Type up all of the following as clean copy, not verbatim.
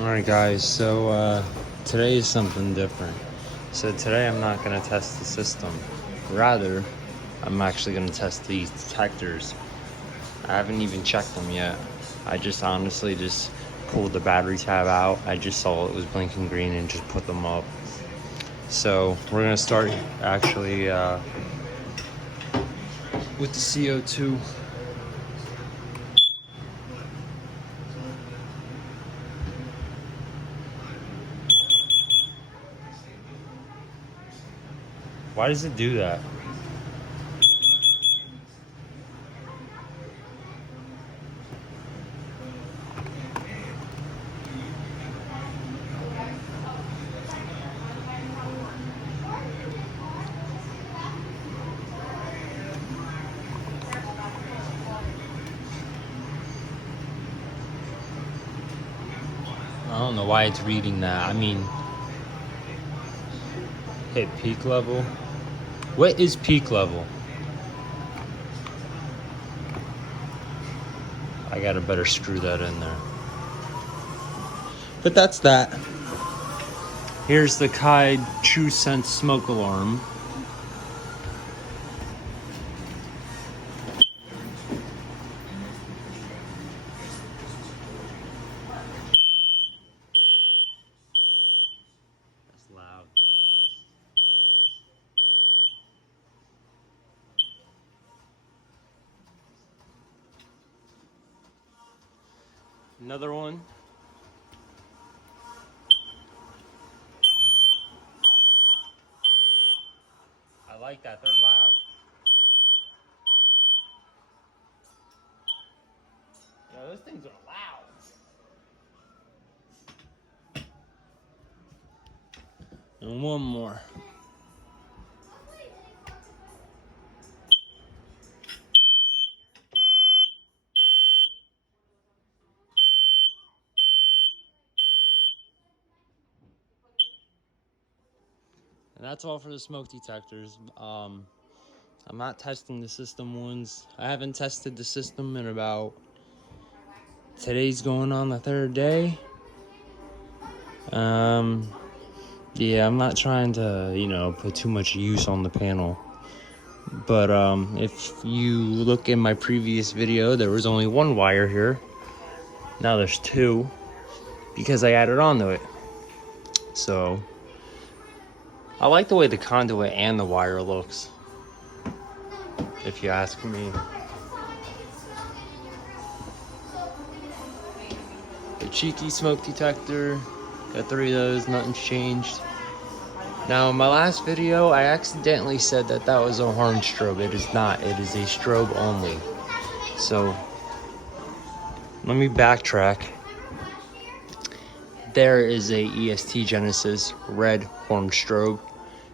Alright guys, so today is something different. So today I'm not going to test the system. Rather, I'm actually going to test these detectors. I haven't even checked them yet. I just honestly just pulled the battery tab out. I just saw it was blinking green and just put them up. So we're going to start actually with the CO2. Why does it do that? I don't know why it's reading that. I mean, hit peak level. What is peak level? I gotta better screw that in there. But that's that. Here's the Kidde Tru smoke alarm. That's loud. Another one. I like that, they're loud. Yo, those things are loud. And one more. And that's all for the smoke detectors. I'm not testing the system ones. I haven't tested the system in about, today's going on the third day. Yeah, I'm not trying to, put too much use on the panel. But if you look in my previous video, there was only one wire here. Now there's two because I added on to it. So I like the way the conduit and the wire looks, if you ask me. The cheeky smoke detector, got 3 of those, nothing's changed. Now in my last video, I accidentally said that that was a horn strobe. It is not, it is a strobe only. So let me backtrack. There is a EST Genesis red horn strobe,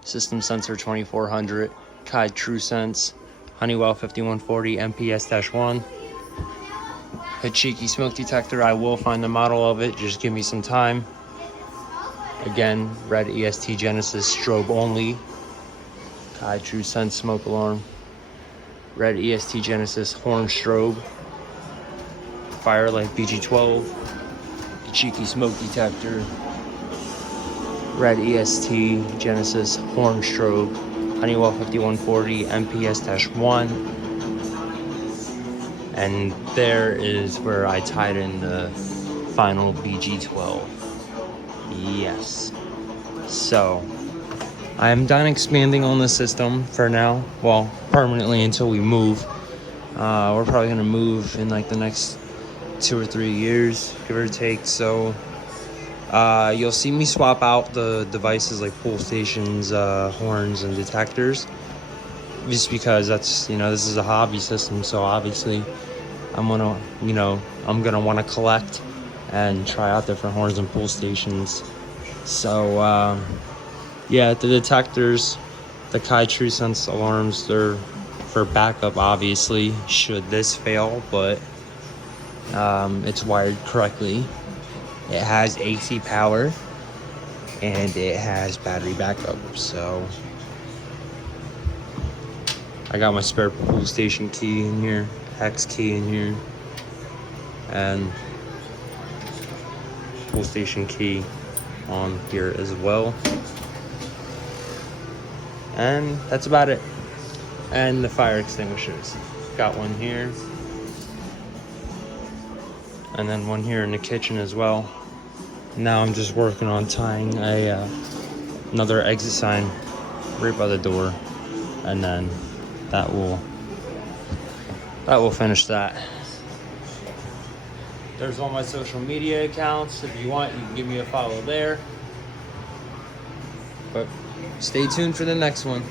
system sensor 2400, Kidde trusense, Honeywell 5140 MPS-1. A cheeky smoke detector, I will find the model of it, just give me some time. Again, red EST Genesis strobe only, Kidde trusense smoke alarm, red EST Genesis horn strobe, Firelight BG12, the cheeky smoke detector, red EST Genesis horn strobe, Honeywell 5140 MPS-1. And there is where I tied in the final BG12. Yes. So, I am done expanding on the system for now. Well, permanently until we move. We're probably going to move in like the next 2 or 3 years, give or take. So, you'll see me swap out the devices like pull stations, horns, and detectors. Just because that's, this is a hobby system, so obviously I'm gonna want to collect and try out different horns and pull stations. So yeah, the detectors, the Kidde trusense alarms, they're for backup, obviously, should this fail, but it's wired correctly. It has AC power and it has battery backup. So I got my spare pull station key in here, hex key in here, and pull station key on here as well. And that's about it. And the fire extinguishers. Got one here. And then one here in the kitchen as well. Now I'm just working on tying another exit sign right by the door. And then that will finish that. There's all my social media accounts. If you want, you can give me a follow there. But stay tuned for the next one.